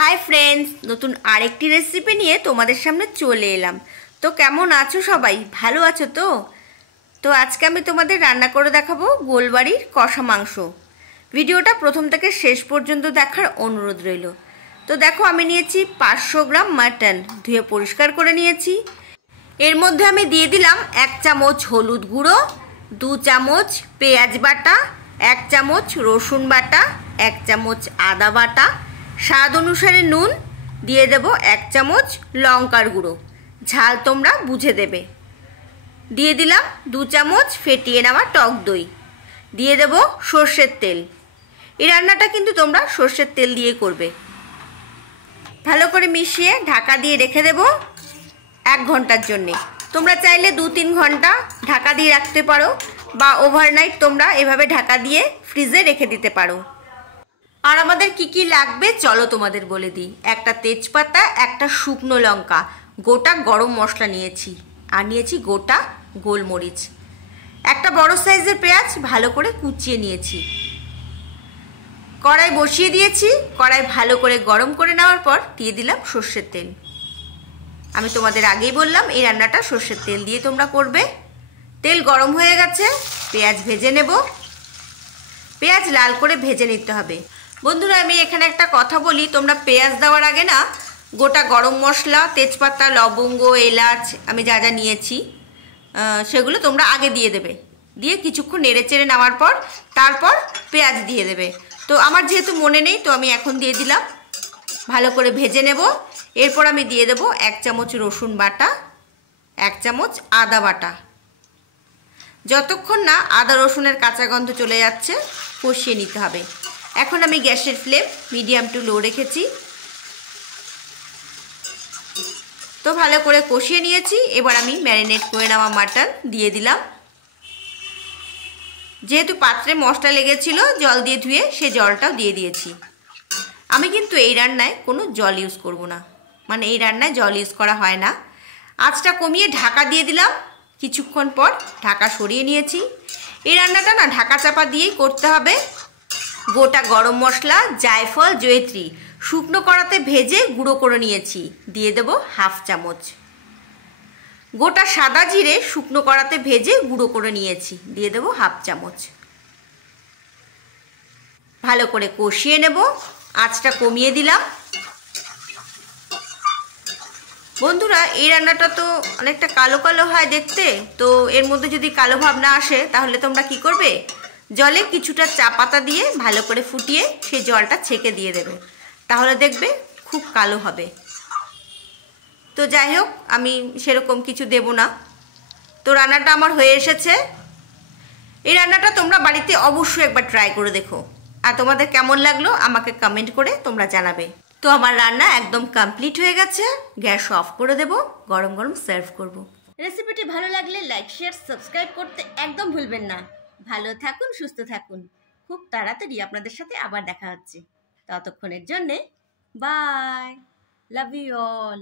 Hi friends, নতুন আরেকটি recipe নিয়ে তোমাদের সামনে চলে এলাম। তো কেমন আছো সবাই? ভালো আছো তো? তো আজকে আমি তোমাদের রান্না করে দেখাবো গোলবাড়ির কষা মাংস। ভিডিওটা প্রথম থেকে শেষ পর্যন্ত দেখার অনুরোধ রইল। তো দেখো, আমি নিয়েছি 500 গ্রাম মাটন, ধুয়ে পরিষ্কার করে নিয়েছি। এর মধ্যে আমি দিয়ে দিলাম 1 চামচ হলুদ গুঁড়ো, 2 চামচ পেঁয়াজ বাটা, 1 চামচ রসুন বাটা, 1 চামচ আদা বাটা, স্বাদ অনুসারে নুন, দিয়ে দেব 1 চামচ লঙ্কার গুঁড়ো, ঝাল তোমরা বুঝে দেবে। দিয়ে দিলাম 2 চামচ ফেটিয়ে নেওয়া টক দই, দিয়ে দেব সর্ষের তেল। এই রান্নাটা কিন্তু তোমরা সর্ষের তেল দিয়ে করবে। ভালো করে মিশিয়ে ঢাকা দিয়ে রেখে দেব 1 ঘন্টার জন্যে। তোমরা চাইলে 2-3 ঘন্টা ঢাকা দিয়ে রাখতে পারো, বা ওভারনাইট তোমরা এভাবে ঢাকা দিয়ে ফ্রিজে রেখে দিতে পারো। আর আমাদের কি কি লাগবে চলো তোমাদের বলে দিই। একটা তেজপাতা, একটা শুকনো লঙ্কা, গোটা গরম মশলা নিয়েছি, আর নিয়েছি গোটা গোলমরিচ, একটা বড় সাইজের পেঁয়াজ ভালো করে কুচিয়ে নিয়েছি। কড়াই বসিয়ে দিয়েছি, কড়াই ভালো করে গরম করে নেওয়ার পর দিয়ে দিলাম সর্ষের তেল। আমি তোমাদের আগেই বললাম এই রান্নাটা সর্ষের তেল দিয়ে তোমরা করবে। তেল গরম হয়ে গেছে, পেঁয়াজ ভেজে নেব। পেঁয়াজ লাল করে ভেজে নিতে হবে। বন্ধুরা, আমি এখানে একটা কথা বলি, তোমরা পেঁয়াজ দেওয়ার আগে না গোটা গরম মশলা, তেজপাতা, লবঙ্গ, এলাচ আমি যা যা নিয়েছি সেগুলো তোমরা আগে দিয়ে দেবে। দিয়ে কিছুক্ষণ নেড়ে চেড়ে নেওয়ার পর তারপর পেঁয়াজ দিয়ে দেবে। তো আমার যেহেতু মনে নেই, তো আমি এখন দিয়ে দিলাম। ভালো করে ভেজে নেব। এরপর আমি দিয়ে দেব 1 চামচ রসুন বাটা, 1 চামচ আদা বাটা। যতক্ষণ না আদা রসুনের কাঁচা গন্ধ চলে যাচ্ছে কষিয়ে নিতে হবে। এখন আমি গ্যাসের ফ্লেম মিডিয়াম টু লো রেখেছি। তো ভালো করে কষিয়ে নিয়েছি। এবার আমি ম্যারিনেট করে নেওয়া মাটন দিয়ে দিলাম। যেহেতু পাত্রে মশলা লেগেছিল, জল দিয়ে ধুয়ে সে জলটাও দিয়ে দিয়েছি। আমি কিন্তু এই রান্নায় কোনো জল ইউজ করব না, মানে এই রান্নায় জল ইউজ করা হয় না। আঁচটা কমিয়ে ঢাকা দিয়ে দিলাম। কিছুক্ষণ পর ঢাকা সরিয়ে নিয়েছি। এই রান্নাটা না ঢাকা চাপা দিয়েই করতে হবে। গোটা গরম মশলা, জায়ফল, জয়িত্রী শুকনো কড়াতে ভেজে গুঁড়ো করে নিয়েছি, দিয়ে দেব 1/2 চামচ। গোটা সাদা জিরে শুকনো কড়াতে ভেজে গুঁড়ো করে নিয়েছি, দিয়ে দেব 1/2 চামচ। ভালো করে কষিয়ে নেব। আঁচটা কমিয়ে দিলাম। বন্ধুরা, এই রান্নাটা তো অনেকটা কালো কালো হয় দেখতে, তো এর মধ্যে যদি কালো ভাব না আসে তাহলে তোমরা কি করবে, জলে কিছুটা চা পাতা দিয়ে ভালো করে ফুটিয়ে সেই জলটা ছেঁকে দিয়ে দেবে, তাহলে দেখবে খুব কালো হবে। তো যাই হোক, আমি সেরকম কিছু দেব না। তো রান্নাটা আমার হয়ে এসেছে। এই রান্নাটা তোমরা বাড়িতে অবশ্যই একবার ট্রাই করে দেখো, আর তোমাদের কেমন লাগলো আমাকে কমেন্ট করে তোমরা জানাবে। তো আমার রান্না একদম কমপ্লিট হয়ে গেছে। গ্যাস অফ করে দেব, গরম গরম সার্ভ করব। রেসিপিটি ভালো লাগলে লাইক, শেয়ার, সাবস্ক্রাইব করতে একদম ভুলবেন না। ভালো থাকুন, সুস্থ থাকুন। খুব তাড়াতাড়ি আপনাদের সাথে আবার দেখা হচ্ছে। ততক্ষণের জন্যে বাই, লাভ ইউ অল।